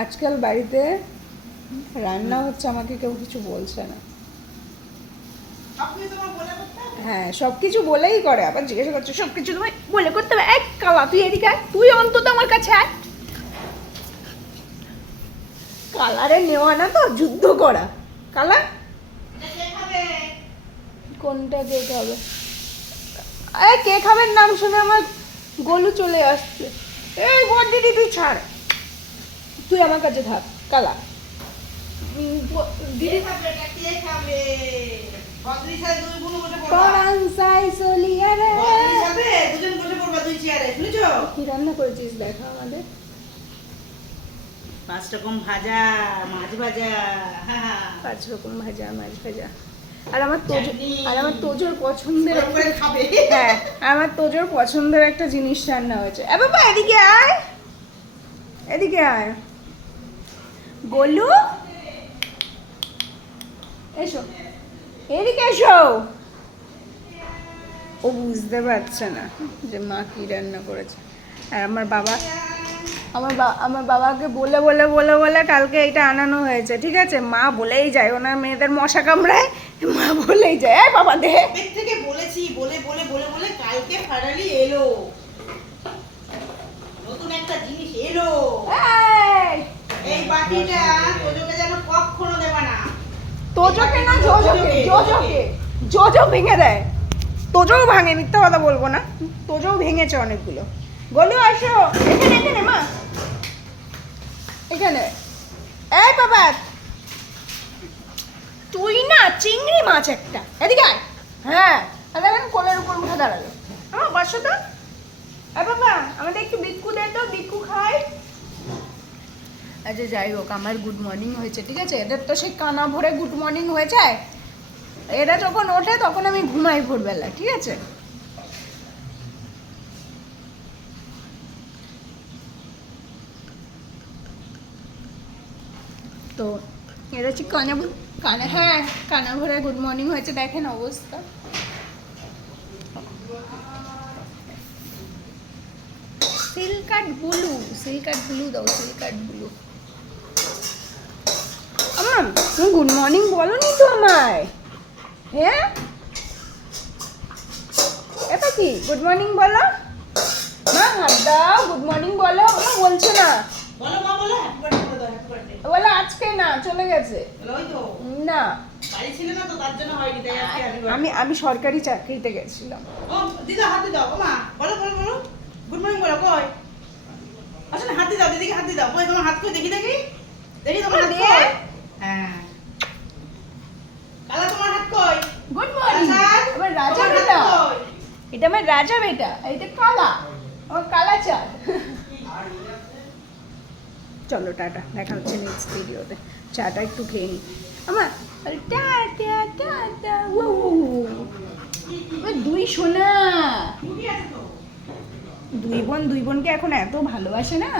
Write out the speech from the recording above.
আজকাল বাড়িতে রান্না হচ্ছে আমাকে কেউ কিছু বলছে না? হ্যাঁ সব কিছু বলেই করে আবার জিজ্ঞাসা করছে সব কিছু তোমায় বলে করতে হবে? এক কালা তুই এদিকে আয়, তুই অন্তত আমার কাছে আয়। কালারে নেওয়া না তো যুদ্ধ করা। কালা? এটা কে খাবে? কোনটা কে খাবে? এই কে খাবেন নাম শুনে আমার গলু চলে আসছে। এই বড় দিদি তুই ছাড়। তুই আমার কাছে থাক কালা। কে রান্না করেছিস দেখা আমাদের। পাঁচ রকম ভাজা মাছ ভাজা। পাঁচ রকম ভাজা মাছ ভাজা। আর আমার তোজ আর আমার তোজোর পছন্দের হ্যাঁ আমার তোজোর পছন্দের একটা জিনিস রান্না হয়েছে। এ বাবা এদিকে আয়। এদিকে আয়। গোলু? এসো। এদিকে এসো। ও বুঝতে পারছে না যে মা কি রান্না করেছে। আর আমার বাবা আমার বা আমার বাবাকে বলে বলে বলে বলে কালকে এটা আনানো হয়েছে ঠিক আছে? মা বলেই যায় ওনার মেয়েদের মশা কামড়ায় মা বলেই যায় এই বাবা দে। থেকে বলেছি বলে বলে বলে বলে কালকে ফাইনালি এলো নতুন একটা জিনিস এলো এই এই বাটিটা তোজোকে যেন কখনো দেবা না জোজোকে জোজোকে? জোজো ভেঙে দেয়। তোজোও ভাঙে, মিথ্যা কথা বলব না। তোজোও ভেঙেছে অনেকগুলো। গলু, আসো। এখানে এখানে, মা। এখানে। এই বাবা। তুই না চিংড়ি মাছ একটা। এদিকে আয়। হ্যাঁ। আর দেখেন কোলের উপর উঠে দাঁড়াল। আমার বাসো তো এই বাবা, আমাদের একটু বিক্কু দে তো, বিক্কু খাই। আচ্ছা যাই হোক, আমার গুড মর্নিং হয়েছে, ঠিক আছে? এদের তো সেই কানা ভরে গুড মর্নিং হয়ে যায়। এরা যখন ওঠে, তখন আমি ঘুমাই ভোরবেলা, ঠিক আছে? তো, এরা হচ্ছে কানা কানা হ্যাঁ কানা ভরে গুড মর্নিং হয়েছে, দেখেন অবস্থা। সিল্কাট ব্লু সিল্কাট ব্লু দাও সিল্কাট ব্লু আমার তুমি গুড মর্নিং বলো নি তো আমায়। হ্যাঁ? এটা কি? গুড মর্নিং বলো। মা হাত দাও গুড মর্নিং বলো। আমার বলছে না। বলো মা আজকে না চলে গেছে। না। বাড়ি ছিল না তো তার জন্য হয়নি তাই আমি আমি সরকারি চাকরিতে গেছিলাম। ও দিদা হাতে দাও মা বলো বলো বলো। গুড মর্নিং বলো কই? আসলে হাতে দাও দিদিকে হাতে দাও কই তোমার হাত কই? দেখি দেখি। দেখি তোমার হাত কই? হ্যাঁ কালা তোমার হাত কই? গুড মর্নিং আমার রাজা বেটা? এটা আমার রাজা বেটা। এটা কালা। আমার কালা চাঁদ চলো টাটা। দেখা হচ্ছে নেক্সট ভিডিওতে চাটা একটু খেয়ে নিই আমার টাটা টাটা ও। দুই সোনা। দুই বোন দুই বোনকে এখন এত ভালোবাসে না?